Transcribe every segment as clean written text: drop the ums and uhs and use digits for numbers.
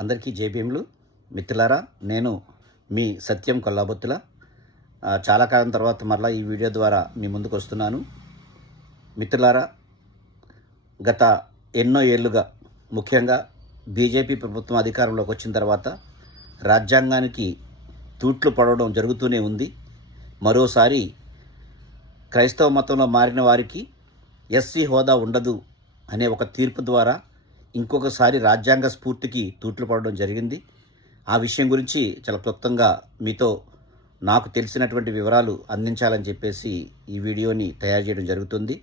అందరికీ జేబీఎంలు మిత్రులారా, నేను మీ సత్యం కొల్లాబొత్తుల. చాలా కాలం తర్వాత మరలా ఈ వీడియో ద్వారా మీ ముందుకు వస్తున్నాను. మిత్రులారా, గత ఎన్నో ఏళ్ళుగా ముఖ్యంగా బీజేపీ ప్రభుత్వం అధికారంలోకి వచ్చిన తర్వాత రాజ్యాంగానికి తూట్లు పడవడం జరుగుతూనే ఉంది. మరోసారి క్రైస్తవ మతంలో మారిన వారికి ఎస్సీ హోదా ఉండదు అనే ఒక తీర్పు ద్వారా ఇంకొకసారి రాజ్యాంగ స్ఫూర్తికి తూట్లు పడడం జరిగింది. ఆ విషయం గురించి చాలా క్లుప్తంగా మీతో నాకు తెలిసినటువంటి వివరాలు అందించాలని చెప్పేసి ఈ వీడియోని తయారు చేయడం జరుగుతుంది.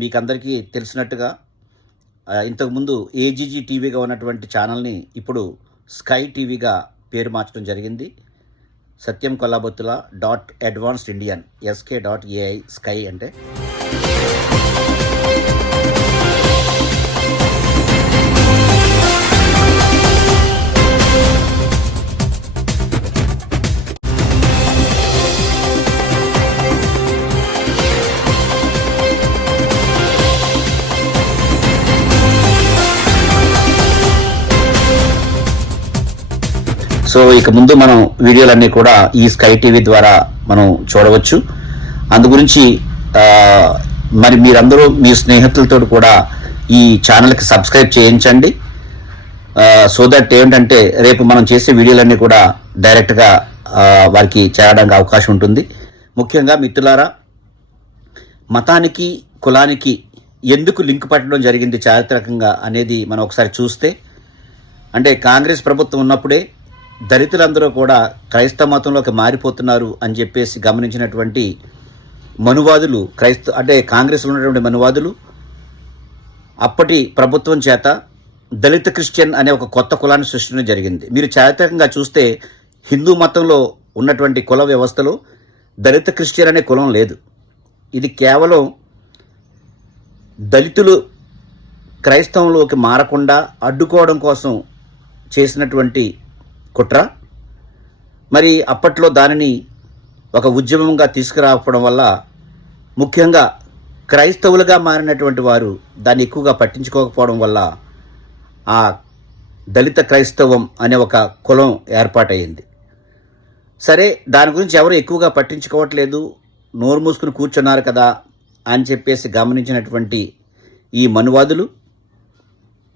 మీకందరికీ తెలిసినట్టుగా ఇంతకుముందు ఏజీజీ టీవీగా ఉన్నటువంటి ఛానల్ని ఇప్పుడు స్కై టీవీగా పేరు మార్చడం జరిగింది. సత్యం కొల్లాబొత్తుల .advanced.indian SK.AI స్కై అంటే. సో ఇక ముందు మనం వీడియోలన్నీ కూడా ఈ స్కై టీవీ ద్వారా మనం చూడవచ్చు. అందు గురించి మరి మీరందరూ మీ స్నేహితులతో కూడా ఈ ఛానల్కి సబ్స్క్రైబ్ చేయించండి. సో దట్ ఏంటంటే రేపు మనం చేసే వీడియోలన్నీ కూడా డైరెక్ట్గా వారికి చేరడానికి అవకాశం ఉంటుంది. ముఖ్యంగా మిత్రులారా, మతానికి కులానికి ఎందుకు లింక్ పెట్టడం జరిగింది చారిత్రకంగా అనేది మనం ఒకసారి చూస్తే, అంటే కాంగ్రెస్ ప్రభుత్వం ఉన్నప్పుడే దళితులందరూ కూడా క్రైస్తవ మతంలోకి మారిపోతున్నారు అని చెప్పేసి గమనించినటువంటి మనువాదులు, అంటే కాంగ్రెస్లో ఉన్నటువంటి మనువాదులు అప్పటి ప్రభుత్వం చేత దళిత క్రిస్టియన్ అనే ఒక కొత్త కులాన్ని సృష్టించడం జరిగింది. మీరు చారిత్రకంగా చూస్తే హిందూ మతంలో ఉన్నటువంటి కుల వ్యవస్థలో దళిత క్రిస్టియన్ అనే కులం లేదు. ఇది కేవలం దళితులు క్రైస్తవంలోకి మారకుండా అడ్డుకోవడం కోసం చేసినటువంటి కుట్ర. మరి అప్పట్లో దానిని ఒక ఉద్యమంగా తీసుకురావడం వల్ల ముఖ్యంగా క్రైస్తవులుగా మారినటువంటి వారు దాన్ని ఎక్కువగా పట్టించుకోకపోవడం వల్ల ఆ దళిత క్రైస్తవం అనే ఒక కులం ఏర్పాటయ్యింది. సరే, దాని గురించి ఎవరు ఎక్కువగా పట్టించుకోవట్లేదు, నోరు మూసుకుని కూర్చున్నారు కదా అని చెప్పేసి గమనించినటువంటి ఈ మనువాదులు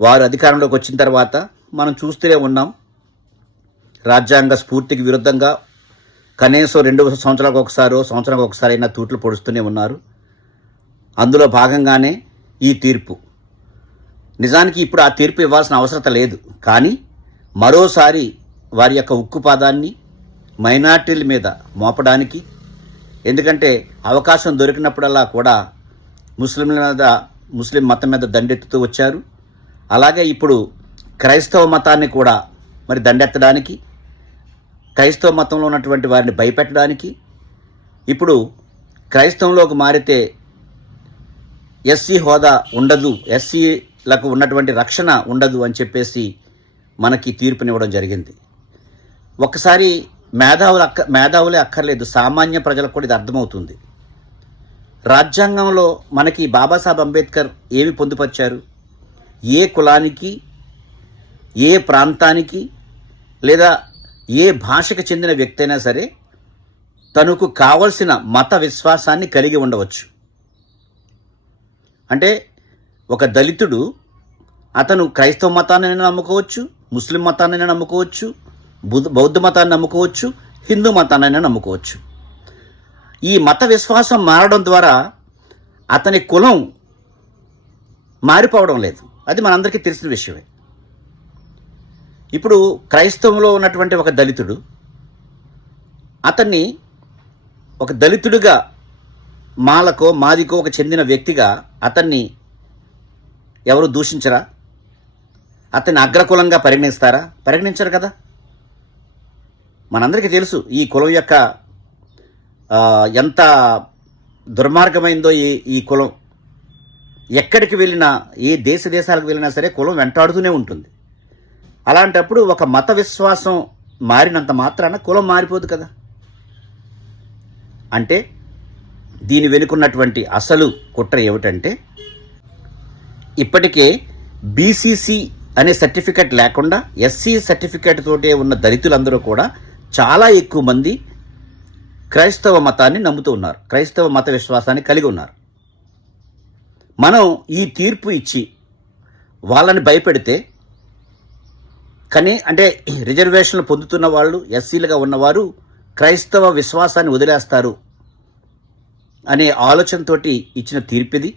వారు అధికారంలోకి వచ్చిన తర్వాత మనం చూస్తూనే ఉన్నాం. రాజ్యాంగ స్ఫూర్తికి విరుద్ధంగా కనీసం 2 సంవత్సరాలకు ఒకసారి అయినా తూట్లు పొడుస్తూనే ఉన్నారు. అందులో భాగంగానే ఈ తీర్పు. నిజానికి ఇప్పుడు ఆ తీర్పు ఇవ్వాల్సిన అవసరం లేదు, కానీ మరోసారి వారి యొక్క ఉక్కుపాదాన్ని మైనార్టీల మీద మోపడానికి, ఎందుకంటే అవకాశం దొరికినప్పుడల్లా కూడా ముస్లిం మతం మీద దండెత్తుతూ వచ్చారు. అలాగే ఇప్పుడు క్రైస్తవ మతాన్ని కూడా మరి దండెత్తడానికి, క్రైస్తవ మతంలో ఉన్నటువంటి వారిని భయపెట్టడానికి, ఇప్పుడు క్రైస్తవంలోకి మారితే ఎస్సీ హోదా ఉండదు, ఎస్సీలకు ఉన్నటువంటి రక్షణ ఉండదు అని చెప్పేసి మనకి తీర్పునివ్వడం జరిగింది. ఒక్కసారి మేధావులే అక్కర్లేదు, సామాన్య ప్రజలకు కూడా ఇది అర్థమవుతుంది. రాజ్యాంగంలో మనకి బాబాసాహెబ్ అంబేద్కర్ ఏమి పొందుపరిచారు? ఏ కులానికి, ఏ ప్రాంతానికి లేదా ఏ భాషకు చెందిన వ్యక్తి అయినా సరే తనకు కావలసిన మత విశ్వాసాన్ని కలిగి ఉండవచ్చు. అంటే ఒక దళితుడు అతను క్రైస్తవ మతాన్ని నమ్ముకోవచ్చు, ముస్లిం మతాన్ని నమ్ముకోవచ్చు, బౌద్ధ మతాన్ని నమ్ముకోవచ్చు, హిందూ మతాన్ని నమ్ముకోవచ్చు. ఈ మత విశ్వాసం మారడం ద్వారా అతని కులం మారిపోవడం లేదు, అది మనందరికీ తెలిసిన విషయమే. ఇప్పుడు క్రైస్తవంలో ఉన్నటువంటి ఒక దళితుడు, అతన్ని ఒక దళితుడిగా మాదికో ఒక చెందిన వ్యక్తిగా అతన్ని ఎవరు దూషించరా? అతన్ని అగ్రకులంగా పరిగణిస్తారా? పరిగణించరు కదా. మనందరికీ తెలుసు ఈ కులం యొక్క ఎంత దుర్మార్గమైందో ఈ కులం. ఎక్కడికి వెళ్ళినా, ఏ దేశాలకు వెళ్ళినా సరే కులం వెంటాడుతూనే ఉంటుంది. అలాంటప్పుడు ఒక మత విశ్వాసం మారినంత మాత్రాన కులం మారిపోదు కదా. అంటే దీని వెనుకున్నటువంటి అసలు కుట్ర ఏమిటంటే, ఇప్పటికే బీసీసీ అనే సర్టిఫికెట్ లేకుండా ఎస్సీ సర్టిఫికెట్ తోటే ఉన్న దళితులందరూ కూడా చాలా ఎక్కువ మంది క్రైస్తవ మతాన్ని నమ్ముతూ ఉన్నారు, క్రైస్తవ మత విశ్వాసాన్ని కలిగి ఉన్నారు. మనం ఈ తీర్పు ఇచ్చి వాళ్ళని భయపెడితే అంటే రిజర్వేషన్లు పొందుతున్న వాళ్ళు, ఎస్సీలుగా ఉన్నవారు క్రైస్తవ విశ్వాసాన్ని వదిలేస్తారు అనే ఆలోచనతోటి ఇచ్చిన తీర్పిది.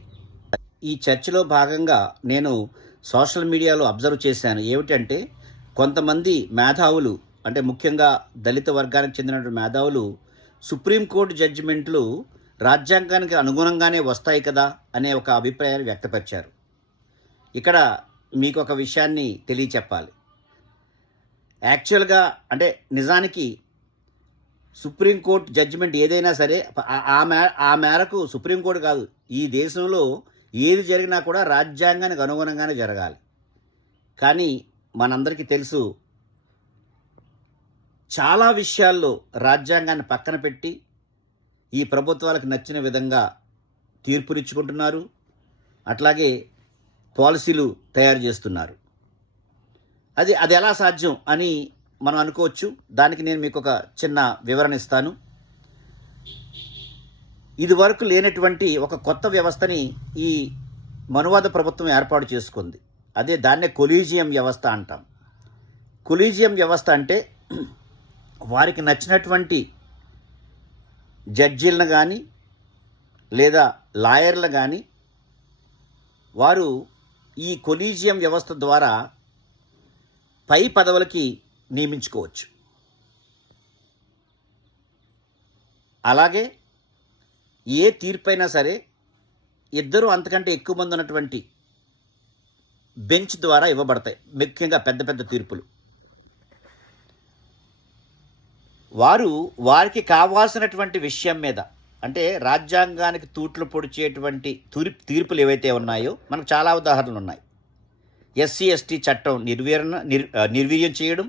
ఈ చర్చలో భాగంగా నేను సోషల్ మీడియాలో అబ్జర్వ్ చేశాను. ఏమిటంటే కొంతమంది మేధావులు, అంటే ముఖ్యంగా దళిత వర్గానికి చెందినటువంటి మేధావులు, సుప్రీంకోర్టు జడ్జిమెంట్లు రాజ్యాంగానికి అనుగుణంగానే వస్తాయి కదా అనే ఒక అభిప్రాయాన్ని వ్యక్తపరిచారు. ఇక్కడ మీకు ఒక విషయాన్ని తెలియచెప్పాలి. యాక్చువల్గా అంటే నిజానికి సుప్రీంకోర్టు జడ్జిమెంట్ ఏదైనా సరే ఆ మేరకు సుప్రీంకోర్టు కాదు, ఈ దేశంలో ఏది జరిగినా కూడా రాజ్యాంగానికి అనుగుణంగానే జరగాలి. కానీ మనందరికీ తెలుసు, చాలా విషయాల్లో రాజ్యాంగాన్ని పక్కన పెట్టి ఈ ప్రభుత్వాలకు నచ్చిన విధంగా తీర్పునిచ్చుకుంటున్నారు, అట్లాగే పాలసీలు తయారు చేస్తున్నారు. అది ఎలా సాధ్యం అని మనం అనుకోవచ్చు. దానికి నేను మీకు ఒక చిన్న వివరణ ఇస్తాను. ఇదివరకు లేనటువంటి ఒక కొత్త వ్యవస్థని ఈ మనువాద ప్రభుత్వం ఏర్పాటు చేసుకుంది. దాన్నే కొలీజియం వ్యవస్థ అంటాం. కొలీజియం వ్యవస్థ అంటే వారికి నచ్చినటువంటి జడ్జీలను కానీ లేదా లాయర్లు కానీ వారు ఈ కొలీజియం వ్యవస్థ ద్వారా పై పదవులకి నియమించుకోవచ్చు. అలాగే ఏ తీర్పైనా సరే ఇద్దరు అంతకంటే ఎక్కువ మంది ఉన్నటువంటి బెంచ్ ద్వారా ఇవ్వబడతాయి. ముఖ్యంగా పెద్ద పెద్ద తీర్పులు వారికి కావాల్సినటువంటి విషయం మీద, అంటే రాజ్యాంగానికి తూట్లు పొడిచేటువంటి తీర్పులు ఏవైతే ఉన్నాయో మనకు చాలా ఉదాహరణలు ఉన్నాయి. ఎస్సీ ఎస్టీ చట్టం నిర్వీర్యం చేయడం,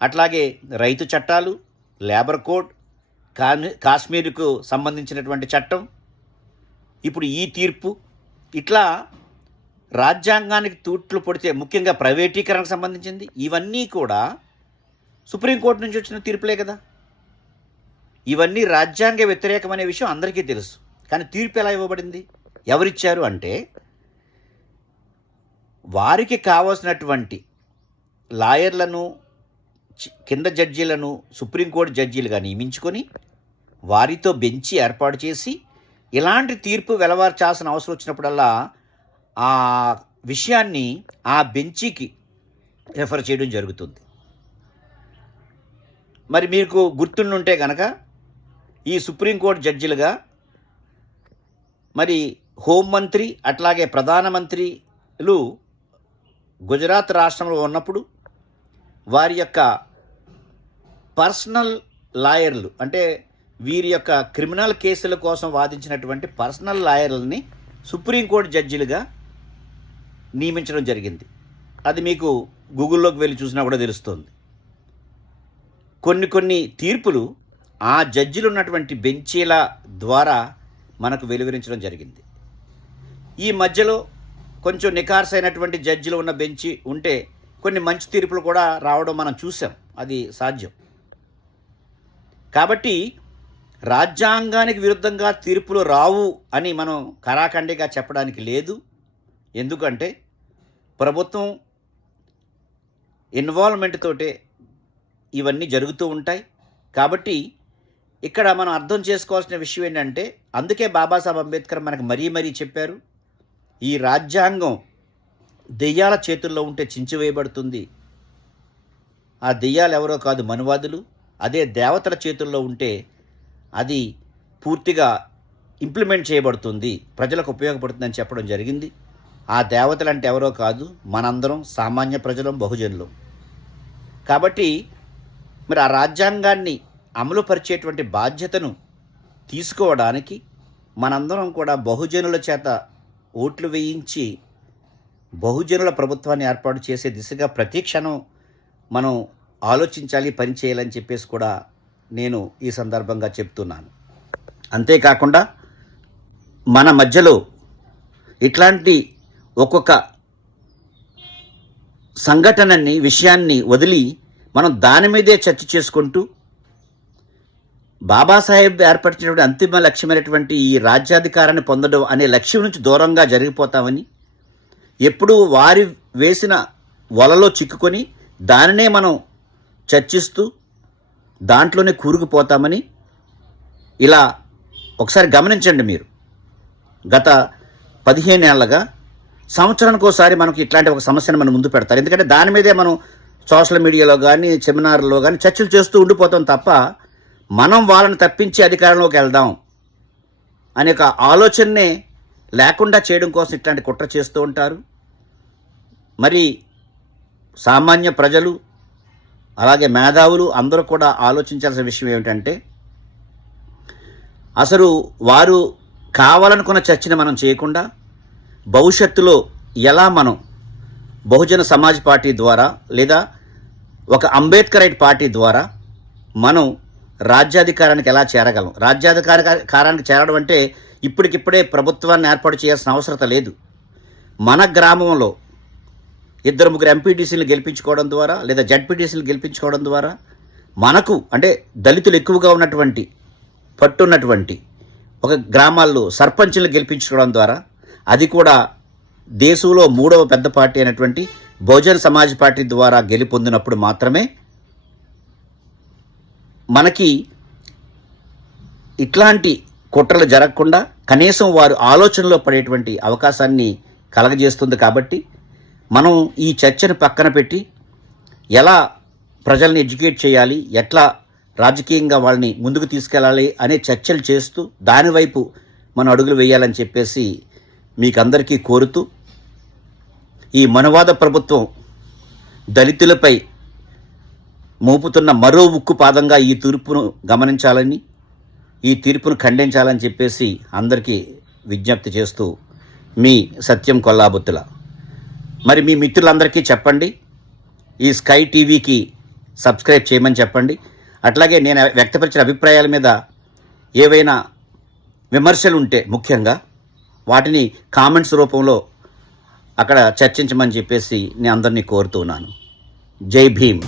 అట్లాగే రైతు చట్టాలు, లేబర్ కోడ్, కాశ్మీర్కు సంబంధించినటువంటి చట్టం, ఇప్పుడు ఈ తీర్పు, ఇట్లా రాజ్యాంగానికి తూట్లు పొడితే ముఖ్యంగా ప్రైవేటీకరణకు సంబంధించింది, ఇవన్నీ కూడా సుప్రీంకోర్టు నుంచి వచ్చిన తీర్పులే కదా. ఇవన్నీ రాజ్యాంగ వ్యతిరేకమనే విషయం అందరికీ తెలుసు. కానీ తీర్పు ఎలా ఇవ్వబడింది, ఎవరిచ్చారు అంటే వారికి కావాల్సినటువంటి లాయర్లను, కింద జడ్జీలను సుప్రీంకోర్టు జడ్జీలుగా నియమించుకొని వారితో బెంచి ఏర్పాటు చేసి ఇలాంటి తీర్పు వెలువరించాల్సిన అవసరం వచ్చినప్పుడల్లా ఆ విషయాన్ని ఆ బెంచికి రెఫర్ చేయడం జరుగుతుంది. మరి మీకు గుర్తుండుంటే కనుక ఈ సుప్రీంకోర్టు జడ్జిలుగా మరి హోంమంత్రి అట్లాగే ప్రధానమంత్రులు గుజరాత్ రాష్ట్రంలో ఉన్నప్పుడు వారి యొక్క పర్సనల్ లాయర్లు, అంటే వీరి యొక్క క్రిమినల్ కేసుల కోసం వాదించినటువంటి పర్సనల్ లాయర్లని సుప్రీంకోర్టు జడ్జిలుగా నియమించడం జరిగింది. అది మీకు గూగుల్లోకి వెళ్ళి చూసినా కూడా తెలుస్తుంది. కొన్ని తీర్పులు ఆ జడ్జిలు ఉన్నటువంటి బెంచీల ద్వారా మనకు వెలువరించడం జరిగింది. ఈ మధ్యలో కొంచెం నికార్సైనటువంటి జడ్జిలు ఉన్న బెంచి ఉంటే కొన్ని మంచి తీర్పులు కూడా రావడం మనం చూసాం. అది సాధ్యం. కాబట్టి రాజ్యాంగానికి విరుద్ధంగా తీర్పులు రావు అని మనం కరాఖండిగా చెప్పడానికి లేదు. ఎందుకంటే ప్రభుత్వం ఇన్వాల్వ్మెంట్ తోటే ఇవన్నీ జరుగుతూ ఉంటాయి. కాబట్టి ఇక్కడ మనం అర్థం చేసుకోవాల్సిన విషయం ఏంటంటే, అందుకే బాబాసాహెబ్ అంబేద్కర్ మనకు మరీ చెప్పారు, ఈ రాజ్యాంగం దెయ్యాల చేతుల్లో ఉంటే చించివేయబడుతుంది. ఆ దెయ్యాలు ఎవరో కాదు, మనువాదులు. అదే దేవతల చేతుల్లో ఉంటే అది పూర్తిగా ఇంప్లిమెంట్ చేయబడుతుంది, ప్రజలకు ఉపయోగపడుతుందని చెప్పడం జరిగింది. ఆ దేవతలు అంటే ఎవరో కాదు, మనందరం సామాన్య ప్రజలం, బహుజనులం. కాబట్టి మరి ఆ రాజ్యాంగాన్ని అమలుపరిచేటువంటి బాధ్యతను తీసుకోవడానికి మనందరం కూడా బహుజనుల చేత ఓట్లు వేయించి బహుజనుల ప్రభుత్వాన్ని ఏర్పాటు చేసే దిశగా ప్రతి క్షణం మనం ఆలోచించాలి, పనిచేయాలని చెప్పేసి కూడా నేను ఈ సందర్భంగా చెప్తున్నాను. అంతేకాకుండా మన మధ్యలో ఇట్లాంటి ఒక్కొక్క సంఘటనని విషయాన్ని వదిలి మనం దాని మీదే చర్చ చేసుకుంటూ బాబాసాహెబ్ ఏర్పరిచినటువంటి అంతిమ లక్ష్యమైనటువంటి ఈ రాజ్యాధికారాన్ని పొందడం అనే లక్ష్యం నుంచి దూరంగా జరిగిపోతామని, ఎప్పుడూ వారి వేసిన వలలో చిక్కుకొని దానినే మనం చర్చిస్తూ దాంట్లోనే కూరుకుపోతామని ఇలా ఒకసారి గమనించండి. మీరు గత 15 ఏళ్లుగా సంవత్సరానికి ఒకసారి మనకు ఇట్లాంటి ఒక సమస్యను మనం ముందు పెడతారు. ఎందుకంటే దాని మీదే మనం సోషల్ మీడియాలో కానీ సెమినార్లో కానీ చర్చలు చేస్తూ ఉండిపోతాం తప్ప మనం వాళ్ళని తప్పించి అధికారంలోకి వెళ్దాం అనే ఒక ఆలోచననే లేకుండా చేయడం కోసం ఇట్లాంటి కుట్ర చేస్తూ ఉంటారు. మరి సామాన్య ప్రజలు అలాగే మేధావులు అందరూ కూడా ఆలోచించాల్సిన విషయం ఏమిటంటే, అసలు వారు కావాలనుకున్న చర్చని మనం చేయకుండా భవిష్యత్తులో ఎలా మనం బహుజన సమాజ్ పార్టీ ద్వారా లేదా ఒక అంబేద్కరైట్ పార్టీ ద్వారా మనం రాజ్యాధికారానికి ఎలా చేరగలం. రాజ్యాధికారానికి చేరడం అంటే ఇప్పటికిప్పుడే ప్రభుత్వాన్ని ఏర్పాటు చేయాల్సిన అవసరం లేదు. మన గ్రామంలో 2-3 ఎంపీటీసీలు గెలిపించుకోవడం ద్వారా లేదా జడ్పీటీసీలు గెలిపించుకోవడం ద్వారా మనకు అంటే దళితులు ఎక్కువగా ఉన్నటువంటి పట్టున్నటువంటి ఒక గ్రామాల్లో సర్పంచులు గెలిపించుకోవడం ద్వారా, అది కూడా దేశంలో 3వ పెద్ద పార్టీ అయినటువంటి బహుజన సమాజ్ పార్టీ ద్వారా గెలుపొందినప్పుడు మాత్రమే మనకి ఇట్లాంటి కుట్రలు జరగకుండా కనీసం వారు ఆలోచనలో పడేటువంటి అవకాశాన్ని కలగజేస్తుంది. కాబట్టి మనం ఈ చర్చను పక్కన పెట్టి ఎలా ప్రజల్ని ఎడ్యుకేట్ చేయాలి, ఎట్లా రాజకీయంగా వాళ్ళని ముందుకు తీసుకెళ్ళాలి అనే చర్చలు చేస్తూ దానివైపు మనం అడుగులు వేయాలని చెప్పేసి మీకందరికీ కోరుతూ, ఈ మనువాద ప్రభుత్వం దళితులపై మోపుతున్న మరో ఉక్కు పాదంగా ఈ తీర్పును గమనించాలని, ఈ తీర్పును ఖండించాలని చెప్పేసి అందరికీ విజ్ఞప్తి చేస్తూ మీ సత్యం కొల్లాబొత్తుల. మరి మీ మిత్రులందరికీ చెప్పండి, ఈ స్కై టీవీకి సబ్స్క్రైబ్ చేయమని చెప్పండి. అట్లాగే నేను వ్యక్తపరిచిన అభిప్రాయాల మీద ఏవైనా విమర్శలు ఉంటే ముఖ్యంగా వాటిని కామెంట్స్ రూపంలో అక్కడ చర్చించమని చెప్పేసి నేను అందరినీ కోరుతున్నాను. జై భీమ్.